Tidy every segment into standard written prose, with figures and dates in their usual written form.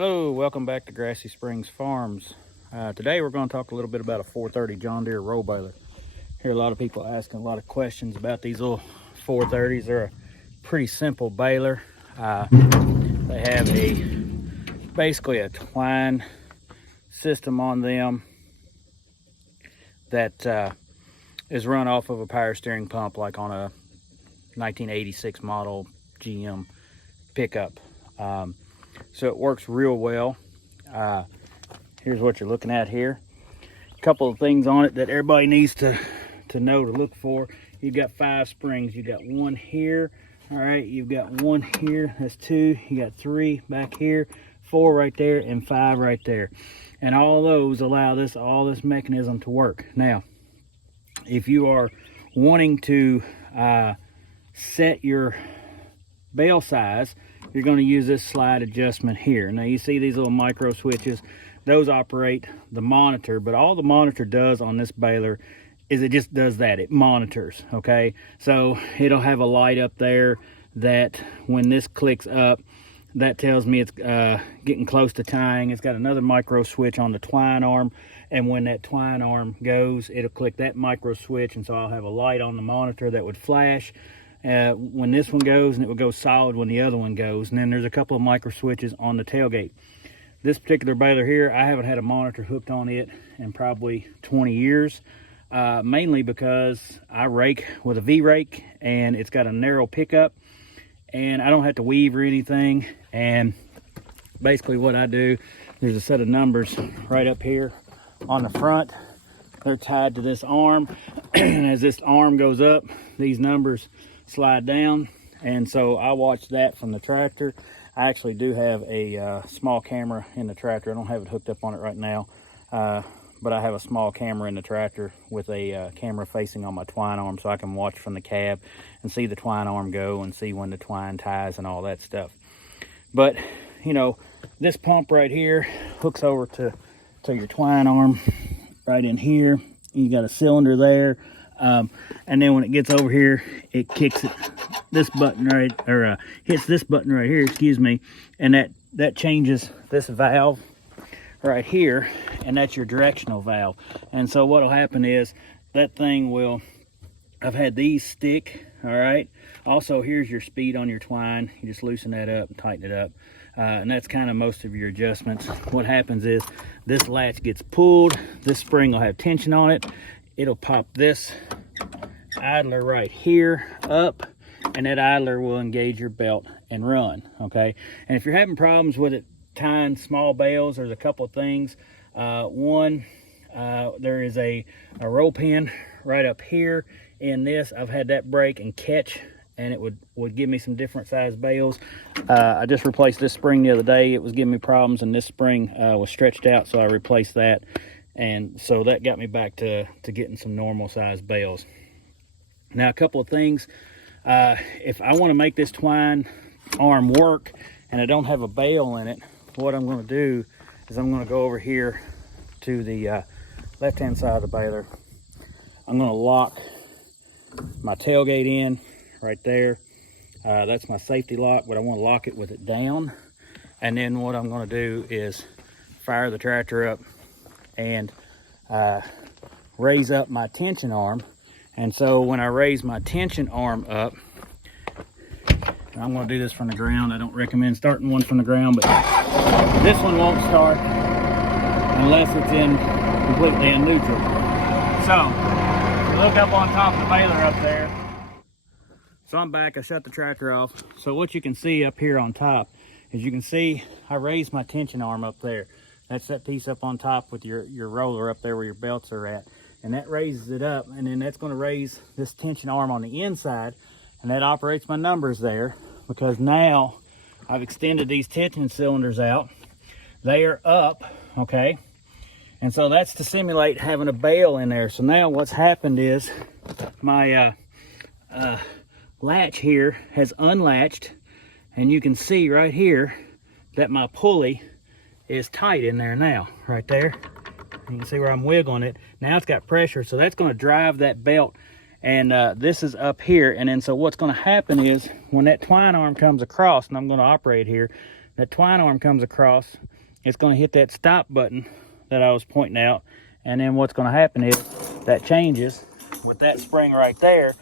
Hello, welcome back to Grassy Springs Farms. Today we're going to talk a little bit about a 430 John Deere row baler. Hear a lot of people asking a lot of questions about these little 430s. They're a pretty simple baler. They have basically a twine system on them that is run off of a power steering pump, like on a 1986 model GM pickup. So it works real well. Here's what you're looking at here. A couple of things on it that everybody needs to know to look for. You've got 5 springs. You've got one here. All right, you've got one here. That's 2. You got 3 back here, 4 right there, and 5 right there. And all those allow all this mechanism to work. Now, if you are wanting to set your bale size, you're going to use this slide adjustment here. Now you see these little micro switches. Those operate the monitor, but all the monitor does on this baler is it just does that. It monitors, okay? So it'll have a light up there that when this clicks up, that tells me it's getting close to tying. It's got another micro switch on the twine arm, and when that twine arm goes, it'll click that micro switch, and so I'll have a light on the monitor that would flash when this one goes, and it would go solid when the other one goes. And then there's a couple of micro switches on the tailgate. This particular baler here, I haven't had a monitor hooked on it in probably 20 years, mainly because I rake with a V-rake, and it's got a narrow pickup, and I don't have to weave or anything. And basically what I do, there's a set of numbers right up here on the front. They're tied to this arm, and as this arm goes up, these numbers slide down. And so I watch that from the tractor. I actually do have a small camera in the tractor. I don't have it hooked up on it right now, but I have a small camera in the tractor with a camera facing on my twine arm, so I can watch from the cab and see the twine arm go and see when the twine ties and all that stuff. But you know, this pump right here hooks over to your twine arm right in here. You got a cylinder there. And then when it gets over here, it kicks this button right, or hits this button right here, excuse me, and that changes this valve right here, and that's your directional valve. And so what'll happen is that thing will, I've had these stick, all right. Also, here's your speed on your twine. You just loosen that up and tighten it up. And that's kind of most of your adjustments. What happens is this latch gets pulled, this spring will have tension on it. It'll pop this idler right here up, and that idler will engage your belt and run, okay? And if you're having problems with it tying small bales, there's a couple of things. One, there is a roll pin right up here in this. I've had that break and catch, and it would give me some different size bales. I just replaced this spring the other day. It was giving me problems, and this spring was stretched out, so I replaced that. And so that got me back to getting some normal size bales. Now, a couple of things. If I want to make this twine arm work and I don't have a bale in it, what I'm going to do is I'm going to go over here to the left-hand side of the baler. I'm going to lock my tailgate in right there. That's my safety lock, but I want to lock it with it down. And then what I'm going to do is fire the tractor up and raise up my tension arm. And so when I raise my tension arm up, and I'm going to do this from the ground. I don't recommend starting one from the ground, but this one won't start unless it's completely in neutral. So look up on top of the baler up there. So I'm back. I shut the tractor off. So what you can see up here on top is you can see I raised my tension arm up there. That's that piece up on top with your roller up there where your belts are at. And that raises it up, and then that's going to raise this tension arm on the inside, and that operates my numbers there, because now I've extended these tension cylinders out. They are up, okay? And so that's to simulate having a bale in there. So now what's happened is my latch here has unlatched, and you can see right here that my pulley is tight in there now, right there. You can see where I'm wiggling it. Now it's got pressure, so that's going to drive that belt. And this is up here. And then so what's going to happen is when that twine arm comes across, and I'm going to operate here, that twine arm comes across, it's going to hit that stop button that I was pointing out, and then what's going to happen is that changes with that spring right there.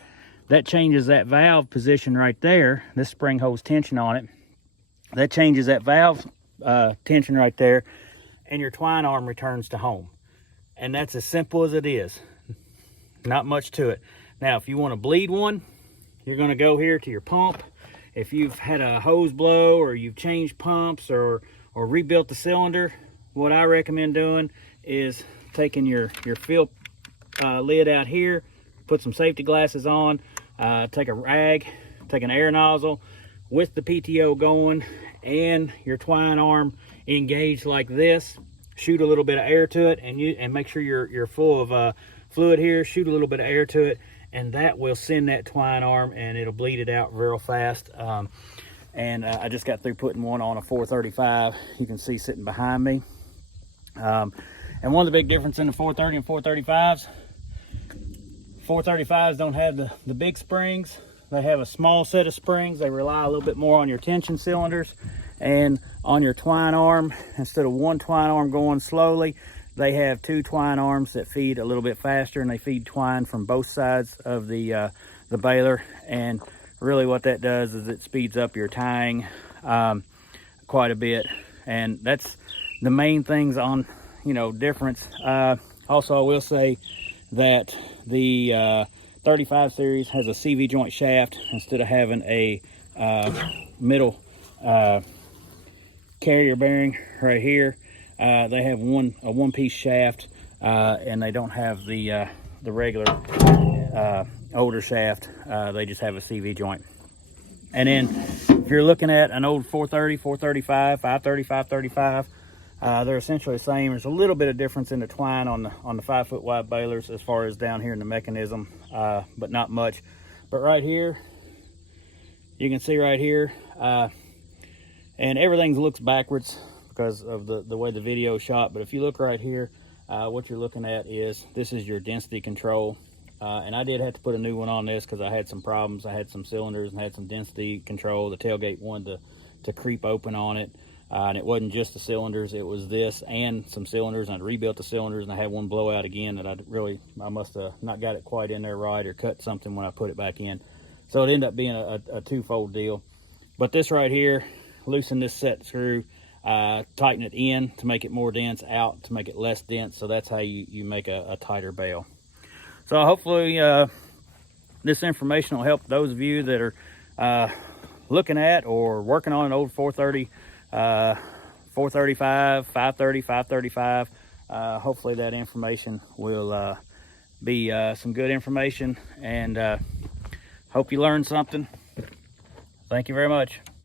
That changes that valve position right there. This spring holds tension on it. That changes that valve tension right there, and your twine arm returns to home. And that's as simple as it is. Not much to it. Now, if you want to bleed one, you're going to go here to your pump. If you've had a hose blow, or you've changed pumps, or rebuilt the cylinder, what I recommend doing is taking your fill lid out here, put some safety glasses on, take a rag, take an air nozzle with the PTO going and your twine arm engaged like this. Shoot a little bit of air to it, and make sure you're full of fluid here. Shoot a little bit of air to it, and that will send that twine arm, and it'll bleed it out real fast. I just got through putting one on a 435. You can see sitting behind me. And one of the big differences in the 430 and 435s, 435s don't have the big springs. They have a small set of springs. They rely a little bit more on your tension cylinders and on your twine arm. Instead of one twine arm going slowly, they have two twine arms that feed a little bit faster, and they feed twine from both sides of the baler. And really what that does is it speeds up your tying quite a bit. And that's the main things on, difference. Also, I will say that the 35 series has a CV joint shaft instead of having a middle carrier bearing right here. They have a one-piece shaft, and they don't have the regular older shaft. They just have a CV joint. And then if you're looking at an old 430, 435, 530, 535, they're essentially the same. There's a little bit of difference in the twine on the 5 foot wide balers as far as down here in the mechanism, but not much. But right here, you can see right here, and everything looks backwards because of the way the video is shot. But if you look right here, what you're looking at is, this is your density control. And I did have to put a new one on this because I had some problems. I had some cylinders and had some density control. The tailgate wanted to creep open on it. And it wasn't just the cylinders, it was this and some cylinders. And I rebuilt the cylinders, and I had one blowout again that I must have not got it quite in there right, or cut something when I put it back in. So it ended up being a twofold deal. But this right here, loosen this set screw, tighten it in to make it more dense, out to make it less dense. So that's how you make a tighter bale. So hopefully this information will help those of you that are looking at or working on an old 430, 435, 530, 535. Hopefully that information will be some good information, and hope you learned something. Thank you very much.